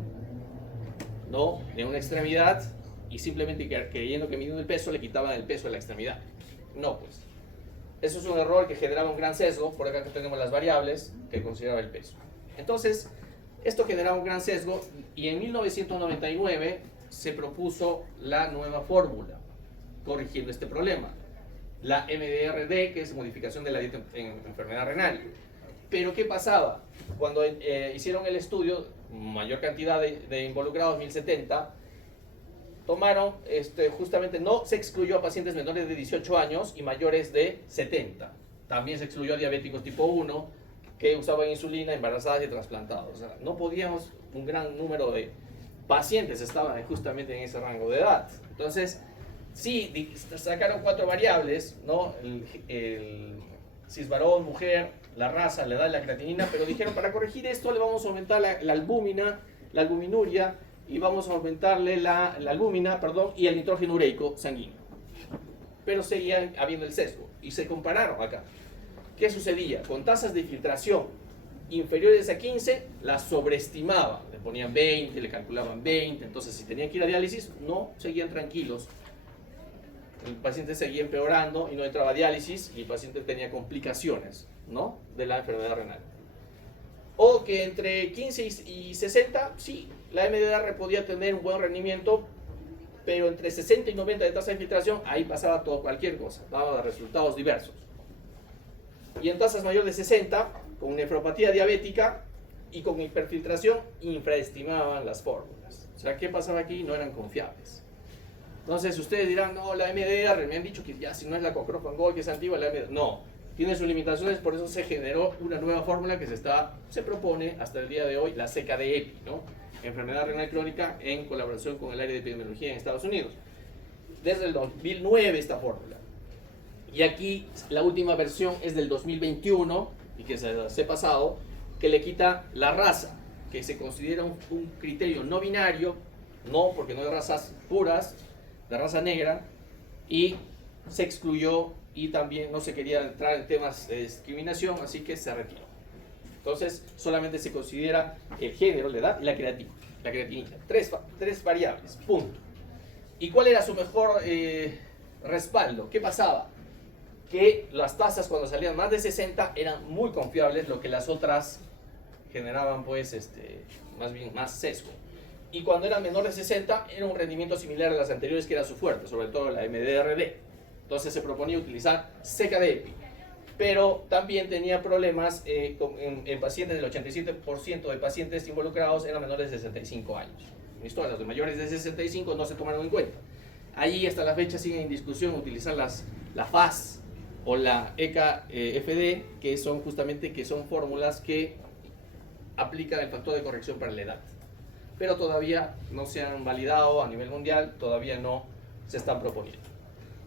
¿no?, en una extremidad, y simplemente creyendo que midiendo el peso le quitaban el peso de la extremidad. No, pues. Eso es un error que generaba un gran sesgo. Por acá tenemos las variables que consideraba el peso. Entonces, esto generaba un gran sesgo, y en 1999 se propuso la nueva fórmula, corrigiendo este problema. La MDRD, que es modificación de la dieta en enfermedad renal. Pero ¿qué pasaba? Cuando hicieron el estudio, mayor cantidad de involucrados, 1070, tomaron, justamente no se excluyó a pacientes menores de 18 años y mayores de 70. También se excluyó a diabéticos tipo 1, que usaban insulina, embarazadas y trasplantados. O sea, no podíamos, un gran número de pacientes estaban justamente en ese rango de edad. Entonces, sí, sacaron 4 variables, ¿no? El cis varón, mujer, la raza, la edad y la creatinina, pero dijeron, para corregir esto le vamos a aumentar la albúmina, la albuminuria, y vamos a aumentarle la albúmina, y el nitrógeno ureico sanguíneo. Pero seguía habiendo el sesgo, y se compararon acá. ¿Qué sucedía? Con tasas de filtración inferiores a 15, las sobreestimaban. Le ponían 20, le calculaban 20, entonces si tenían que ir a diálisis, no, seguían tranquilos. El paciente seguía empeorando y no entraba a diálisis, y el paciente tenía complicaciones, ¿no?, de la enfermedad renal. O que entre 15 y 60, sí, la MDR podía tener un buen rendimiento, pero entre 60 y 90 de tasa de filtración, ahí pasaba cualquier cosa, daba resultados diversos. Y en tasas mayores de 60, con nefropatía diabética y con hiperfiltración, infraestimaban las fórmulas. O sea, ¿qué pasaba aquí? No eran confiables. Entonces ustedes dirán, no, la MDR, me han dicho que ya si no es la Cockcroft and Gold, que es antigua, la MDR. No, tiene sus limitaciones, por eso se generó una nueva fórmula que se propone hasta el día de hoy, la seca de EPI, ¿no? Enfermedad renal crónica, en colaboración con el área de epidemiología en Estados Unidos. desde el 2009 esta fórmula. Y aquí la última versión es del 2021, y que se ha pasado, que le quita la raza, que se considera un criterio no binario, no porque no hay razas puras, de raza negra, y se excluyó y también no se quería entrar en temas de discriminación, así que se retiró. Entonces solamente se considera el género, la edad y la creatinina. Tres variables, punto. ¿Y cuál era su mejor respaldo? ¿Qué pasaba? Que las tasas cuando salían más de 60 eran muy confiables, lo que las otras generaban pues más sesgo. Y cuando eran menor de 60 era un rendimiento similar a las anteriores, que era su fuerte, sobre todo la MDRD. Entonces se proponía utilizar CKD-EPI, pero también tenía problemas en pacientes. Del 87% de pacientes involucrados eran menores de 65 años. ¿Listo? Los de mayores de 65 no se tomaron en cuenta. Allí hasta la fecha siguen en discusión utilizar la FAS o la ECA-FD, que son justamente fórmulas que aplican el factor de corrección para la edad. Pero todavía no se han validado a nivel mundial, todavía no se están proponiendo.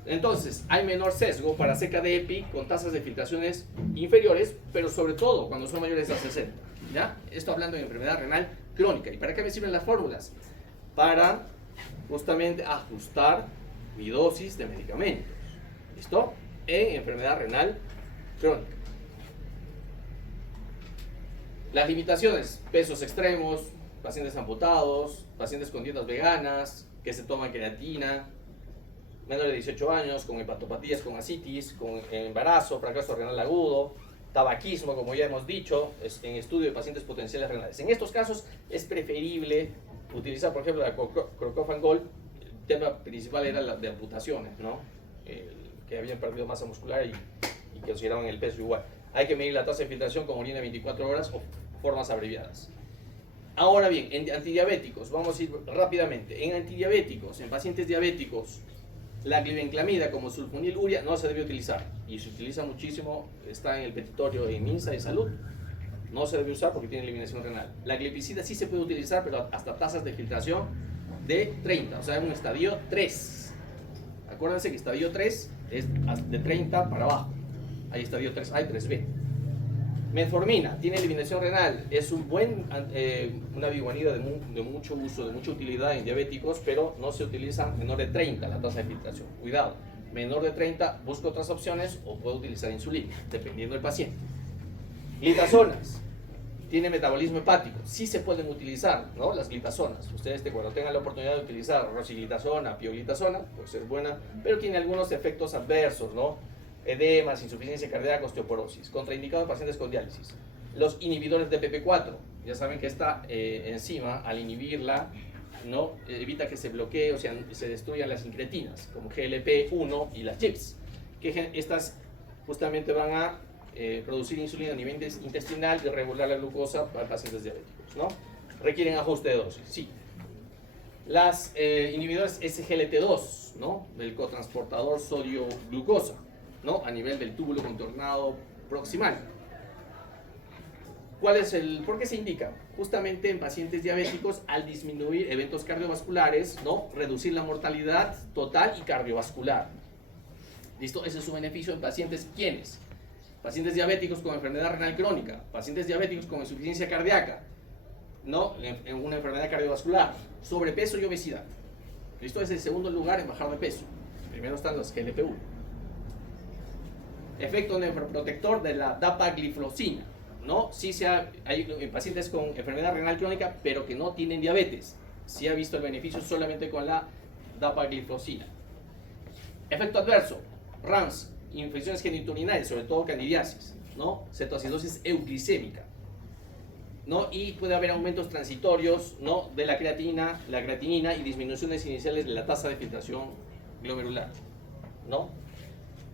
Entonces, hay menor sesgo para CKD-EPI con tasas de filtraciones inferiores, pero sobre todo cuando son mayores a 60. ¿Ya? Esto hablando de enfermedad renal crónica. ¿Y para qué me sirven las fórmulas? Para justamente ajustar mi dosis de medicamentos. ¿Listo? En enfermedad renal crónica. Las limitaciones: pesos extremos, pacientes amputados, pacientes con dietas veganas, que se toman creatina, menores de 18 años, con hepatopatías, con ascitis, con embarazo, fracaso renal agudo, tabaquismo, como ya hemos dicho, en estudio de pacientes potenciales renales. En estos casos es preferible utilizar, por ejemplo, la Crocofangol. El tema principal era la de amputaciones, ¿no? Que habían perdido masa muscular y consideraban el peso igual. Hay que medir la tasa de filtración con orina 24 horas o formas abreviadas. Ahora bien, en antidiabéticos, vamos a ir rápidamente. En antidiabéticos, en pacientes diabéticos, la glibenclamida como sulfoniluria no se debe utilizar, y se utiliza muchísimo, está en el petitorio en MINSA de salud. No se debe usar porque tiene eliminación renal. La glipizida sí se puede utilizar, pero hasta tasas de filtración de 30, o sea, en un estadio 3. Acuérdense que estadio 3 es de 30 para abajo. Hay estadio 3A y 3B. Metformina tiene eliminación renal, es una biguanida de mucho uso, de mucha utilidad en diabéticos, pero no se utiliza menor de 30 la tasa de filtración. Cuidado, menor de 30 busca otras opciones o puede utilizar insulina, dependiendo del paciente. Glitazonas, tiene metabolismo hepático, sí se pueden utilizar, ¿no? Las glitazonas. Ustedes cuando tengan la oportunidad de utilizar rosiglitazona, pioglitazona, pues es buena, pero tiene algunos efectos adversos, ¿no? Edemas, insuficiencia cardíaca, osteoporosis. Contraindicado en pacientes con diálisis. Los inhibidores de PP4, ya saben que esta enzima, al inhibirla, ¿no? Evita que se bloquee, o sea, se destruyan las incretinas, como GLP-1 y las CHIPs, que estas justamente van a producir insulina a nivel intestinal y regular la glucosa para pacientes diabéticos, ¿no? Requieren ajuste de dosis, sí. Las inhibidores SGLT2, ¿no? Del cotransportador sodio-glucosa, ¿no? A nivel del túbulo contornado proximal. ¿Por qué se indica? Justamente en pacientes diabéticos, al disminuir eventos cardiovasculares, ¿no? Reducir la mortalidad total y cardiovascular. ¿Listo? Ese es su beneficio en pacientes, ¿quiénes? Pacientes diabéticos con enfermedad renal crónica, pacientes diabéticos con insuficiencia cardíaca, ¿no? En una enfermedad cardiovascular, sobrepeso y obesidad. ¿Listo? Es el segundo lugar en bajar de peso. Primero están los GLP-1. Efecto nefroprotector de la dapagliflozina, ¿no? Sí hay pacientes con enfermedad renal crónica, pero que no tienen diabetes. Sí ha visto el beneficio solamente con la dapagliflozina. Efecto adverso, RANS, infecciones genitourinarias, sobre todo candidiasis, ¿no? Cetoacidosis euglicémica, ¿no? Y puede haber aumentos transitorios, ¿no? De la creatinina y disminuciones iniciales de la tasa de filtración glomerular, ¿no?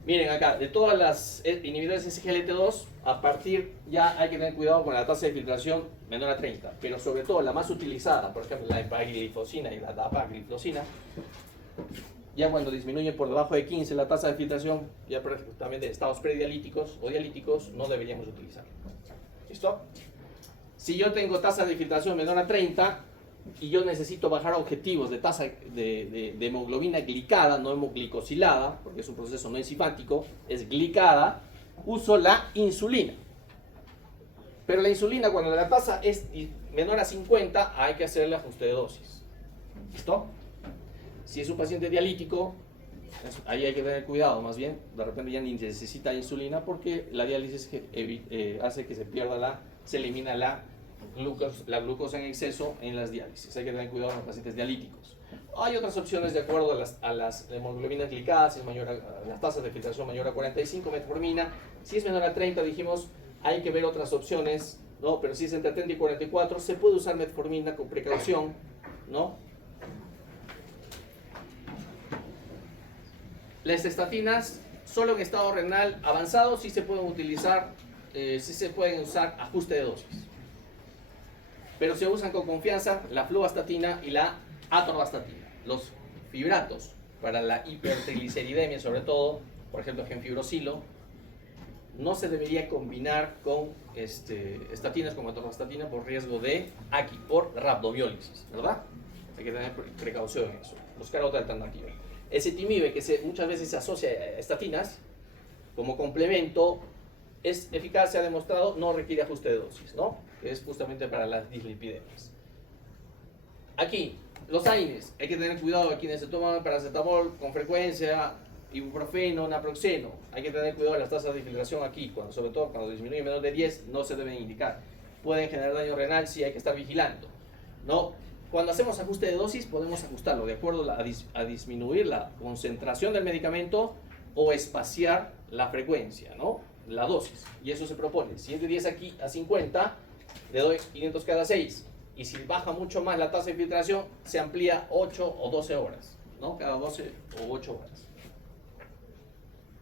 Miren acá, de todas las inhibidores SGLT2, a partir ya hay que tener cuidado con la tasa de filtración menor a 30, pero sobre todo la más utilizada, por ejemplo la empagliflozina y la dapagliflozina, ya cuando disminuye por debajo de 15 la tasa de filtración, ya también de estados predialíticos o dialíticos, no deberíamos utilizar. ¿Listo? Si yo tengo tasa de filtración menor a 30, y yo necesito bajar objetivos de tasa de hemoglobina glicada, no hemoglicosilada, porque es un proceso no enzimático, es glicada, uso la insulina. Pero la insulina, cuando la tasa es menor a 50, hay que hacerle ajuste de dosis. ¿Listo? Si es un paciente dialítico, ahí hay que tener cuidado, más bien, de repente ya ni necesita insulina porque la diálisis hace que se elimina la glucosa en exceso en las diálisis. Hay que tener cuidado en los pacientes dialíticos. Hay otras opciones de acuerdo a las hemoglobinas glicadas, si es mayor a las tasas de filtración mayor a 45, metformina. Si es menor a 30, dijimos, hay que ver otras opciones, ¿no? Pero si es entre 30 y 44, se puede usar metformina con precaución, ¿no? Las estatinas, solo en estado renal avanzado, sí se pueden utilizar, ajuste de dosis. Pero se usan con confianza la fluvastatina y la atorvastatina. Los fibratos para la hipertrigliceridemia, sobre todo, por ejemplo, gemfibrosilo, no se debería combinar con estatinas como atorvastatina por riesgo de por rhabdomiólisis, ¿verdad? Hay que tener precaución en eso, buscar otra alternativa. Ezetimibe, que muchas veces se asocia a estatinas como complemento, es eficaz, se ha demostrado, no requiere ajuste de dosis, ¿no? Que es justamente para las dislipidemias. Aquí, los AINES, hay que tener cuidado de quienes se toman paracetamol con frecuencia, ibuprofeno, naproxeno. Hay que tener cuidado de las tasas de filtración aquí, sobre todo cuando disminuye menos de 10, no se deben indicar. Pueden generar daño renal, sí hay que estar vigilando, ¿no? Cuando hacemos ajuste de dosis, podemos ajustarlo de acuerdo a disminuir la concentración del medicamento o espaciar la frecuencia, ¿no? La dosis. Y eso se propone. Si es de 10 aquí a 50, le doy 500 cada 6. Y si baja mucho más la tasa de filtración, se amplía 8 o 12 horas, ¿no? Cada 12 o 8 horas.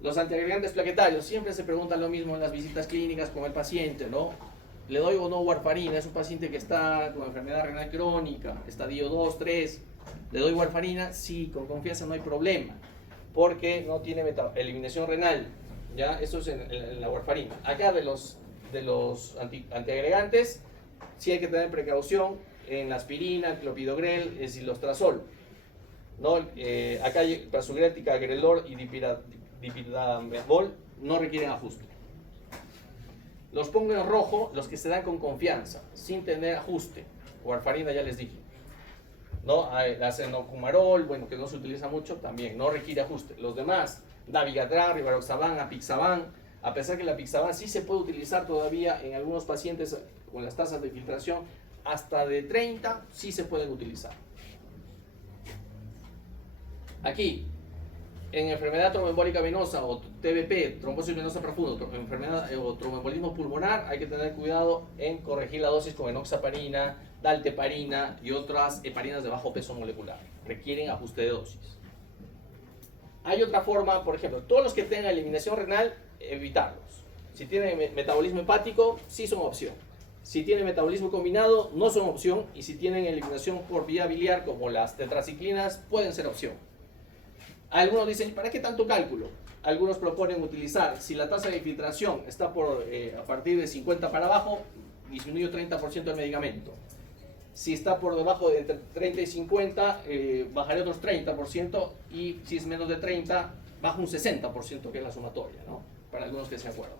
Los antiagregantes plaquetarios, siempre se pregunta lo mismo en las visitas clínicas con el paciente, ¿no? ¿Le doy o no warfarina? Es un paciente que está con enfermedad renal crónica, estadio 2, 3. ¿Le doy warfarina? Sí, con confianza no hay problema, porque no tiene eliminación renal. ¿Ya? Eso es en la warfarina. Acá de los antiagregantes, sí hay que tener precaución en la aspirina, clopidogrel, el silostrazol, ¿no? Acá hay prasugrel, ticagrelor y dipirambol, no requieren ajuste. Los pongo en rojo los que se dan con confianza, sin tener ajuste. Warfarina ya les dije, ¿no? La cenocumarol, bueno, que no se utiliza mucho, también no requiere ajuste. Los demás, dabigatran, rivaroxaban, apixaban, a pesar que la apixaban sí se puede utilizar todavía en algunos pacientes con las tasas de filtración hasta de 30, sí se pueden utilizar. Aquí, en enfermedad tromboembólica venosa o TBP, trombosis venosa profunda, enfermedad o tromboembolismo pulmonar, hay que tener cuidado en corregir la dosis con enoxaparina, dalteparina y otras heparinas de bajo peso molecular. Requieren ajuste de dosis. Hay otra forma, por ejemplo, todos los que tengan eliminación renal, evitarlos. Si tienen metabolismo hepático, sí son opción. Si tienen metabolismo combinado, no son opción. Y si tienen eliminación por vía biliar, como las tetraciclinas, pueden ser opción. Algunos dicen, ¿para qué tanto cálculo? Algunos proponen utilizar, si la tasa de filtración está a partir de 50 para abajo, disminuyo 30% del medicamento. Si está por debajo de entre 30 y 50, bajaré otros 30%, y si es menos de 30, bajo un 60%, que es la sumatoria, ¿no? Para algunos que se acuerdan.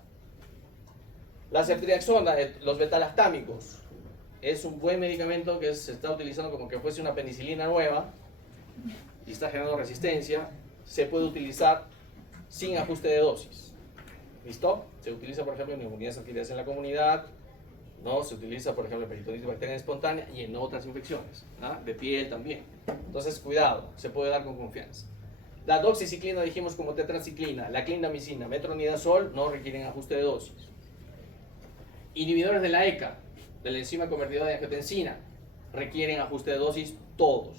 La ceftriaxona, los betalactámicos, es un buen medicamento que se está utilizando como que fuese una penicilina nueva y está generando resistencia. Se puede utilizar sin ajuste de dosis. ¿Listo? Se utiliza, por ejemplo, en neumonías adquiridas en la comunidad, ¿no? Se utiliza, por ejemplo, en peritonitis bacteriana espontánea y en otras infecciones, ¿no? De piel también. Entonces, cuidado, se puede dar con confianza. La doxiciclina, dijimos, como tetraciclina, la clindamicina, metronidazol, no requieren ajuste de dosis. Inhibidores de la ECA, de la enzima convertidora de angiotensina, requieren ajuste de dosis todos.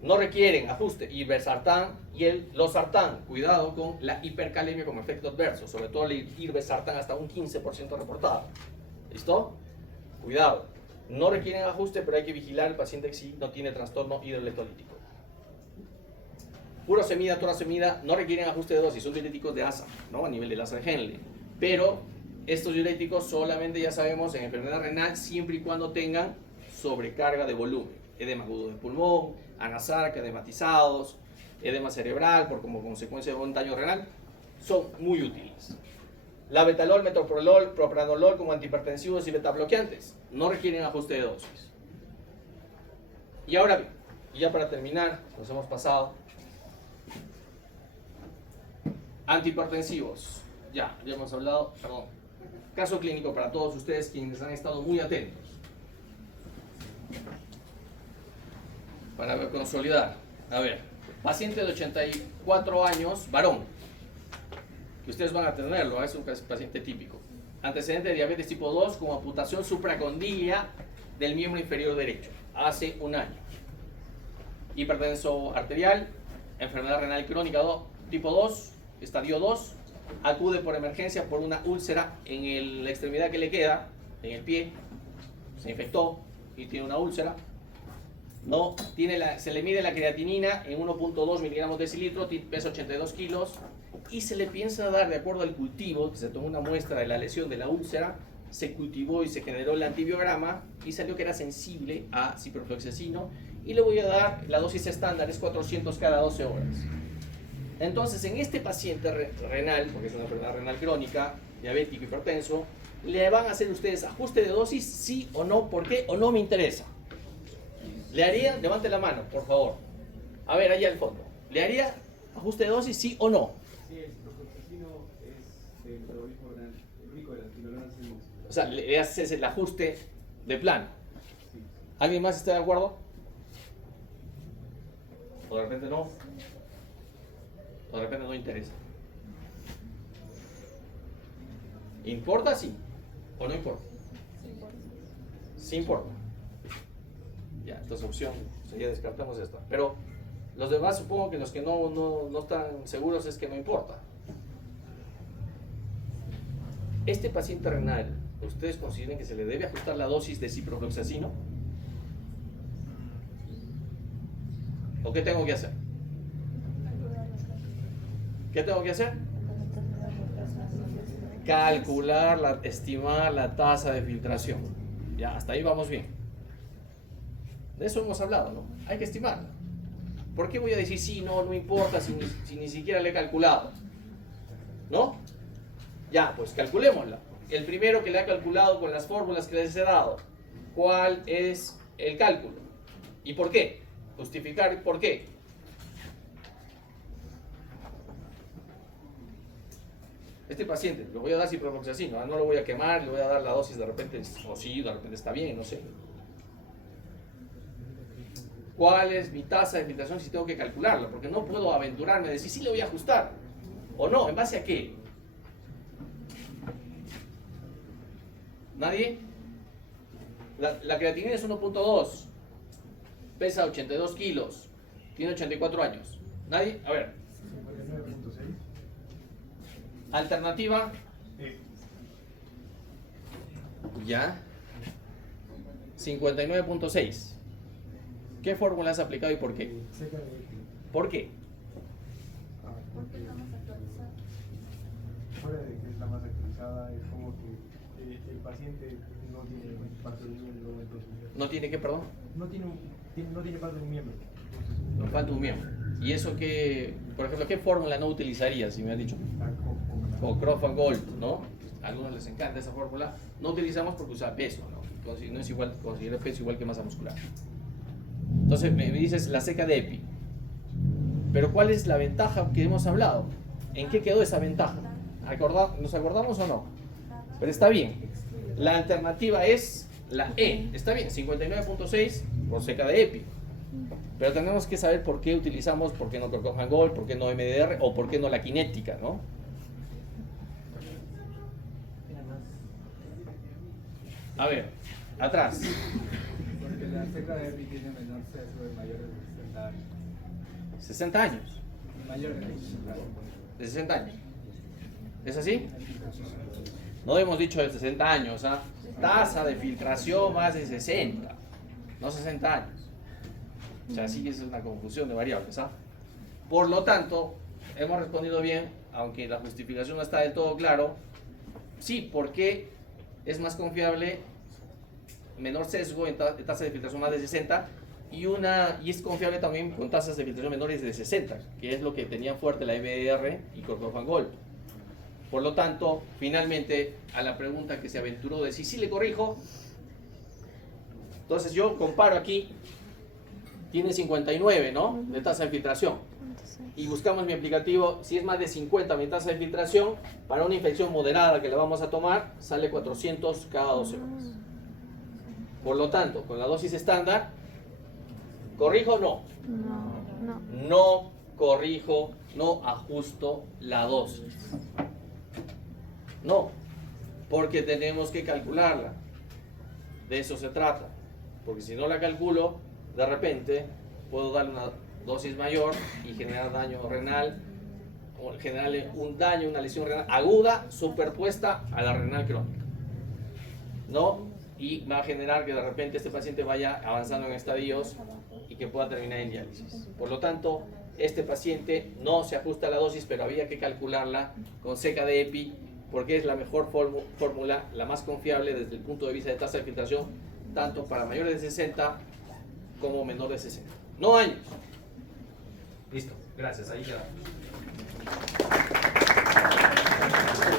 No requieren ajuste irbesartán y el losartán. Cuidado con la hipercalemia como efecto adverso, sobre todo el irbesartán hasta un 15% reportado. ¿Listo? Cuidado. No requieren ajuste, pero hay que vigilar al paciente si no tiene trastorno hidroelectrolítico. Furosemida, torasemida no requieren ajuste de dosis, son diuréticos de ASA, ¿no? A nivel de láser Henle. Pero estos diuréticos solamente, ya sabemos, en enfermedad renal, siempre y cuando tengan sobrecarga de volumen. edema agudo de pulmón, anasarca, edematizados, edema cerebral como consecuencia de un daño renal, son muy útiles. Labetalol, metoprolol, propranolol como antihipertensivos y betabloqueantes no requieren ajuste de dosis. Y ahora bien, y ya para terminar, nos hemos pasado. Antihipertensivos, ya hemos hablado, perdón. Caso clínico para todos ustedes quienes han estado muy atentos. Para consolidar, a ver, paciente de 84 años, varón, que ustedes van a tenerlo, es un paciente típico. Antecedente de diabetes tipo 2 con amputación supracondilia del miembro inferior derecho, hace un año. Hipertenso arterial, enfermedad renal crónica tipo 2, estadio 2, acude por emergencia por una úlcera en la extremidad que le queda, en el pie, se infectó y tiene una úlcera. No, se le mide la creatinina en 1.2 miligramos de decilitro, pesa 82 kilos y se le piensa dar, de acuerdo al cultivo, que se tomó una muestra de la lesión de la úlcera, se cultivó y se generó el antibiograma y salió que era sensible a ciprofloxacino y le voy a dar la dosis estándar, es 400 cada 12 horas. Entonces, en este paciente renal, porque es una enfermedad renal crónica, diabético, hipertenso, le van a hacer ustedes ajuste de dosis, sí o no, por qué o no me interesa. ¿Le haría? Levante la mano, por favor. A ver, allá al fondo. ¿Le haría ajuste de dosis, sí o no? Sí, el ciprofloxacino es el metabolismo rico de las quinolonas en músculo. O sea, le haces el ajuste de plano. Sí. ¿Alguien más está de acuerdo? ¿O de repente no? ¿O de repente no interesa? ¿Importa? Sí. ¿O no importa? Sí importa. Ya, entonces opción, o sea, ya descartamos esta. Pero los demás supongo que los que no están seguros es que no importa. Este paciente renal, ¿ustedes consideran que se le debe ajustar la dosis de ciprofloxacino? ¿O qué tengo que hacer? ¿Qué tengo que hacer? Calcular, estimar la tasa de filtración. Ya, hasta ahí vamos bien. De eso hemos hablado, ¿no? Hay que estimarla. ¿Por qué voy a decir sí, no importa si ni siquiera le he calculado? ¿No? Ya, pues calculémosla. El primero que le ha calculado con las fórmulas que les he dado. ¿Cuál es el cálculo? ¿Y por qué? Justificar por qué. Este paciente, le voy a dar ciprofloxacino, no lo voy a quemar, le voy a dar la dosis de repente, o sí, de repente está bien, no sé. ¿Cuál es mi tasa de filtración si tengo que calcularla? Porque no puedo aventurarme a decir sí le voy a ajustar o no, ¿en base a qué? ¿Nadie? La creatinina es 1.2, pesa 82 kilos, tiene 84 años. ¿Nadie? A ver. 59.6. Alternativa. Ya. 59.6. ¿Qué fórmula has aplicado y por qué? ¿Por qué? Porque fuera de que es la más actualizada, es como que el paciente no tiene parte de un miembro, entonces ¿No tiene qué, perdón? no tiene parte de un miembro. Nos falta un miembro. ¿Y eso qué, por ejemplo, qué fórmula no utilizarías, si me has dicho? O Crawford Gold, ¿no? A algunos les encanta esa fórmula. No utilizamos porque usa peso, ¿no? No es igual, considera peso igual que masa muscular. Entonces me dices la seca de EPI. Pero ¿cuál es la ventaja que hemos hablado? ¿En qué quedó esa ventaja? ¿Nos acordamos o no? Pero está bien. La alternativa es la E. Está bien, 59.6 por seca de EPI. Pero tenemos que saber por qué utilizamos, por qué no Crawford Gold, por qué no MDR o por qué no la cinética, ¿no? A ver, atrás. Porque la seca de EPI tiene menor sesgo de mayores de 60 años. 60 años. Mayor de 60 años. De 60 años. ¿Es así? No hemos dicho de 60 años, ¿ah? Tasa de filtración más de 60, no 60 años. O sea, sí es una confusión de variables, ¿ah? Por lo tanto, hemos respondido bien, aunque la justificación no está del todo claro. Sí, porque es más confiable, menor sesgo en tasa de filtración más de 60 y es confiable también con tasas de filtración menores de 60, que es lo que tenía fuerte la MDR y Cordofangol. Por lo tanto, finalmente, a la pregunta que se aventuró de si sí le corrijo, entonces yo comparo aquí, tiene 59, ¿no? De tasa de filtración. Y buscamos mi aplicativo, si es más de 50 mi tasa de filtración, para una infección moderada que le vamos a tomar, sale 400 cada 12 horas. Por lo tanto, con la dosis estándar, ¿corrijo o no? No corrijo, no ajusto la dosis. No, porque tenemos que calcularla. De eso se trata. Porque si no la calculo, de repente puedo darle una dosis mayor y generar daño renal, o generarle un daño, una lesión renal aguda superpuesta a la renal crónica, ¿no? Y va a generar que de repente este paciente vaya avanzando en estadios y que pueda terminar en diálisis. Por lo tanto, este paciente no se ajusta a la dosis, pero había que calcularla con seca de EPI, porque es la mejor fórmula, la más confiable desde el punto de vista de tasa de filtración, tanto para mayores de 60 como menores de 60. No años. Listo, gracias, ahí quedamos.